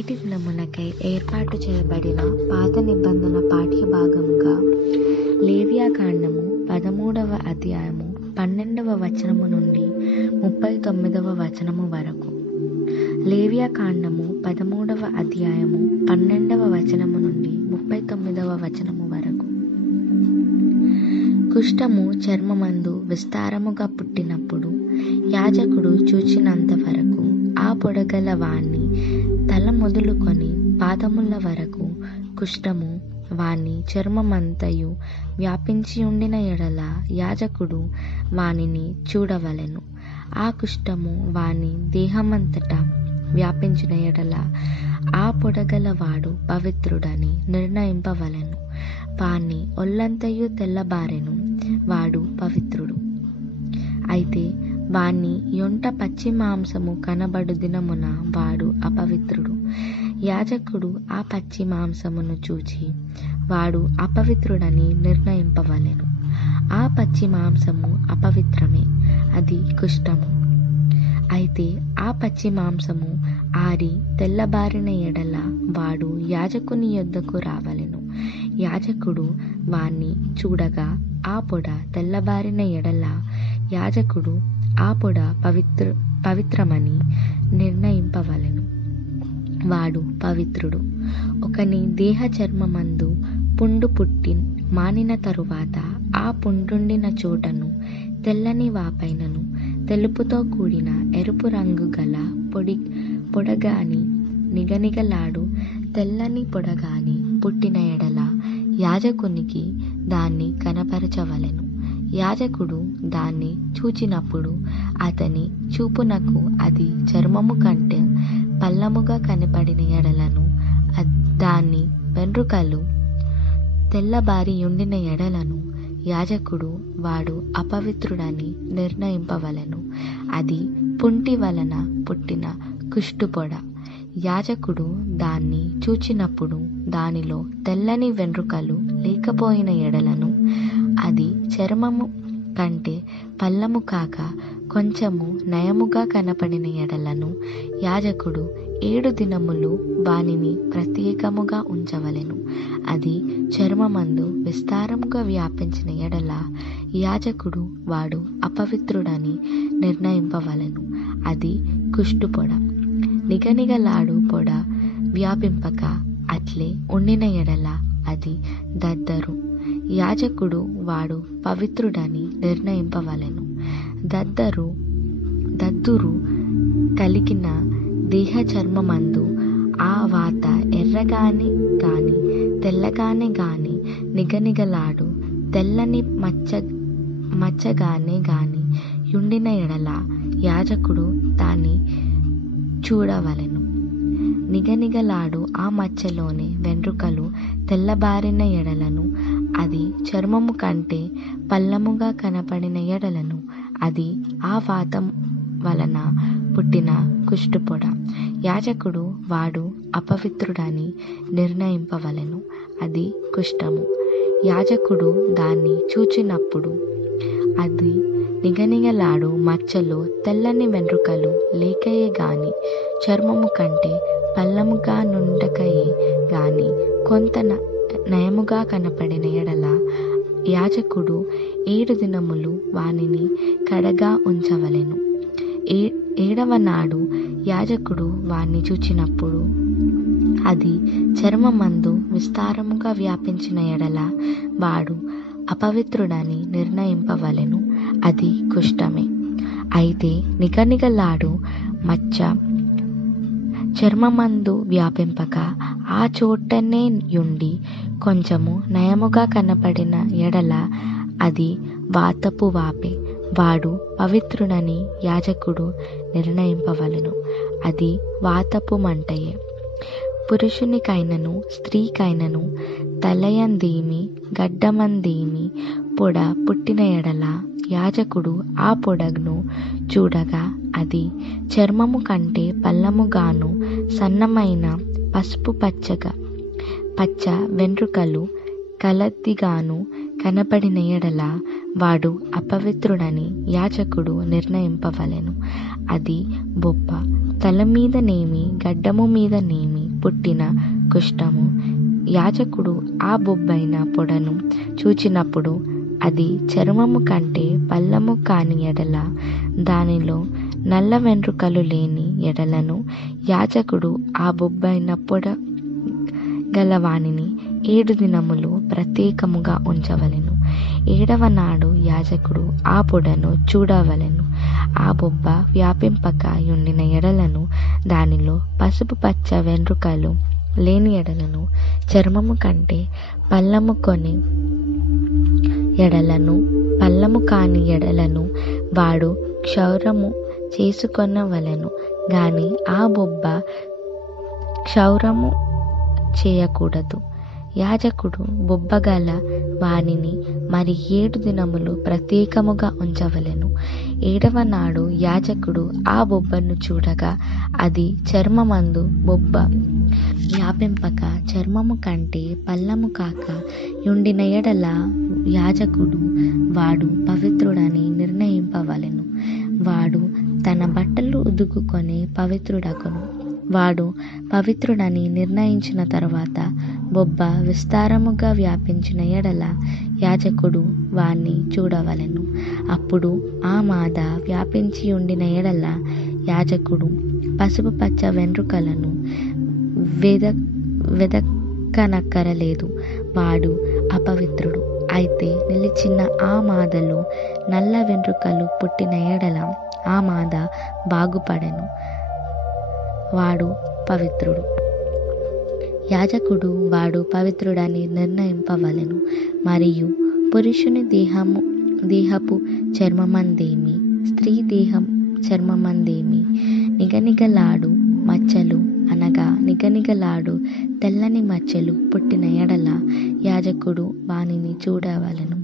నేటి దినమునకై ఏర్పాటు చేయబడిన పాత నిబంధన పాఠ్యభాగముగా లేవియాకాండము 13వ అధ్యాయము 12వ వచనము నుండి 39వ వచనము వరకు. లేవియాకాండము 13వ అధ్యాయము 12వ వచనము నుండి 39వ వచనము వరకు. కుష్ఠము చర్మమందు విస్తారముగా పుట్టినప్పుడు యాజకుడు చూచినంత వరకు ఆ పొడగల వాణ్ణి తల మొదలుకొని పాదముల వరకు కుష్ఠము వాని చర్మమంతయు వ్యాపించి ఉండిన ఎడల యాజకుడు వానిని చూడవలెను. ఆ కుష్ఠము వాని దేహమంతటా వ్యాపించిన ఎడల ఆ పొడగల వాడు పవిత్రుడని నిర్ణయింపవలెను. వాని ఒళ్ళంతయు తెల్లబారెను, వాడు పవిత్రుడు. అయితే వాని యొంట పచ్చి మాంసము కనబడు దినమున వాడు అపవిత్రుడు. యాజకుడు ఆ పచ్చి మాంసమును చూచి వాడు అపవిత్రుడని నిర్ణయింపవలెను. ఆ పచ్చి మాంసము అపవిత్రమే, అది కుష్ఠము. అయితే ఆ పచ్చి మాంసము ఆరి తెల్లబారిన ఎడల వాడు యాజకుని యొద్దకు రావలెను. యాజకుడు వాణ్ణి చూడగా ఆ పొడ తెల్లబారిన ఎడల యాజకుడు ఆ పొడ పవిత్రమని నిర్ణయింపవలెను, వాడు పవిత్రుడు. ఒకని దేహ చర్మమందు పుండు పుట్టి మానిన తరువాత ఆ పుండుండిన చోటను తెల్లని వాపైనను తెలుపుతో కూడిన ఎరుపు రంగు గల పొడగాని నిగనిగలాడు తెల్లని పొడగాని పుట్టిన ఎడల యాజకునికి దాన్ని కనపరచవలెను. యాజకుడు దాన్ని చూచినప్పుడు అతని చూపునకు అది చర్మము కంటే పల్లముగా కనపడిన ఎడలను దాన్ని వెంట్రుకలు తెల్లబారి ఉండిన ఎడలను యాజకుడు వాడు అపవిత్రుడని నిర్ణయింపవలెను. అది పుంటి వలన పుట్టిన కుష్టుపొడ. యాజకుడు దాన్ని చూచినప్పుడు దానిలో తెల్లని వెంట్రుకలు లేకపోయిన ఎడలను అది చర్మము కంటే పల్లము కాక కొంచెము నయముగా కనపడిన ఎడలను యాజకుడు 7 దినములు వానిని ప్రత్యేకముగా ఉంచవలెను. అది చర్మమందు విస్తారముగా వ్యాపించిన ఎడల యాజకుడు వాడు అపవిత్రుడని నిర్ణయింపవలెను. అది కుష్టుపొడ. నిగనిగలాడు పొడ వ్యాపింపక అట్లే ఉండిన ఎడల అది దద్దరు. యాజకుడు వాడు పవిత్రుడని నిర్ణయింపవలెను. దద్దురు కలిగిన దేహ చర్మమందు ఆ వాత ఎర్రగానే గాని తెల్లగానే గాని నిగనిగలాడు తెల్లని మచ్చగానే గాని యుండిన ఎడల యాజకుడు దాన్ని చూడవలెను. నిగనిగలాడు ఆ మచ్చలోని వెంట్రుకలు తెల్లబారిన ఎడలను అది చర్మము కంటే పల్లముగా కనపడిన ఎడలను అది ఆ వాతం వలన పుట్టిన కుష్టుపొడ. యాజకుడు వాడు అపవిత్రుడని నిర్ణయింపవలెను. అది కుష్ఠము. యాజకుడు దాన్ని చూచినప్పుడు అది నిగనిగలాడు మచ్చలో తెల్లని వెంట్రుకలు లేకయే గాని చర్మము కంటే పల్లముగా నుండకయే గాని కొంత నయముగా కనపడిన ఎడల యాజకుడు 7 దినములు వానిని కడగా ఉంచవలెను. 7వ నాడు యాజకుడు వాణ్ణి చూచినప్పుడు అది చర్మమందు విస్తారముగా వ్యాపించిన ఎడల వాడు అపవిత్రుడని నిర్ణయింపవలెను. అది కుష్ఠమే. అయితే నిగనిగలాడు మచ్చ చర్మమందు వ్యాపింపక ఆ చోటనే యుండి కొంచెము నయముగా కనపడిన ఎడల అది వాతపు వాపే, వాడు పవిత్రుడని యాజకుడు నిర్ణయింపవలెను. అది వాతపు మంటయే. పురుషునికైనను స్త్రీకైనను తలయందేమి గడ్డమందేమి పొడ పుట్టిన ఎడల యాజకుడు ఆ పొడను చూడగా అది చర్మము కంటే పల్లముగాను సన్నమైన పసుపు పచ్చ వెంట్రుకలు కలదిగాను కనపడిన ఎడల వాడు అపవిత్రుడని యాజకుడు నిర్ణయింపవలెను. అది బొబ్బ, తల మీదనేమి గడ్డము మీదనేమి పుట్టిన కుష్ఠము. యాజకుడు ఆ బొబ్బైన పొడను చూచినప్పుడు అది చర్మము కంటే పల్లము కాని ఎడల, దానిలో నల్ల వెంట్రుకలు లేని ఎడలను, యాజకుడు ఆ బొబ్బైన పొడ గలవానిని 7 దినములు ప్రత్యేకముగా ఉంచవలెను. 7వ నాడు యాజకుడు ఆ పొడను చూడవలెను. ఆ బొబ్బ వ్యాపింపక యుండిన ఎడలను, దానిలో పసుపు పచ్చ వెంట్రుకలు లేని ఎడలను, చర్మము కంటే పల్లము కొని ఎడలను, పల్లము కాని ఎడలను వాడు క్షౌరము చేసుకొనవలెను. గాని ఆ బొబ్బ క్షౌరము చేయకూడదు. యాజకుడు బొబ్బగల వానిని మరి 7 దినములు ప్రత్యేకముగా ఉంచవలెను. 7వ నాడు యాజకుడు ఆ బొబ్బను చూడగా అది చర్మమందు బొబ్బ వ్యాపింపక చర్మము కంటే పల్లము కాక యుండిన ఎడల, యాజకుడు వాడు పవిత్రుడని నిర్ణయింపవలెను. వాడు తన బట్టలు ఉదుకుకొని పవిత్రుడగును. వాడు పవిత్రుడని నిర్ణయించిన తరువాత బొబ్బ విస్తారముగా వ్యాపించిన ఎడల, యాజకుడు వాణ్ణి చూడవలెను. అప్పుడు ఆ మాద వ్యాపించి ఉండిన ఎడల, యాజకుడు పసుపు పచ్చ వెంట్రుకలను వెదకనక్కరలేదు, వాడు అపవిత్రుడు. అయితే నిలిచిన ఆ మాదలో నల్ల వెంట్రుకలు పుట్టిన ఎడల, ఆ మాద బాగుపడెను, వాడు పవిత్రుడు. యాజకుడు వాడు పవిత్రుడని నిర్ణయింపవలెను. మరియు పురుషుని దేహపు చర్మమందేమి, స్త్రీ దేహం చర్మమందేమి నిగనిగలాడు మచ్చలు, అనగా నిగనిగలాడు తెల్లని మచ్చలు పుట్టిన ఎడల, యాజకుడు వానిని చూడవలెను.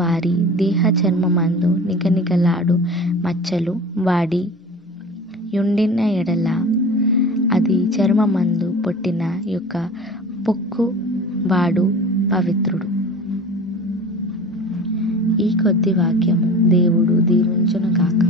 వారి దేహ చర్మమందు నిగనిగలాడు మచ్చలు వాడి యుండిన ఎడల, అది చర్మమందు పుట్టిన యొక్క పొక్కు, వాడు పవిత్రుడు. ఈ కొద్ది వాక్యము దేవుడు దీవించును గాక.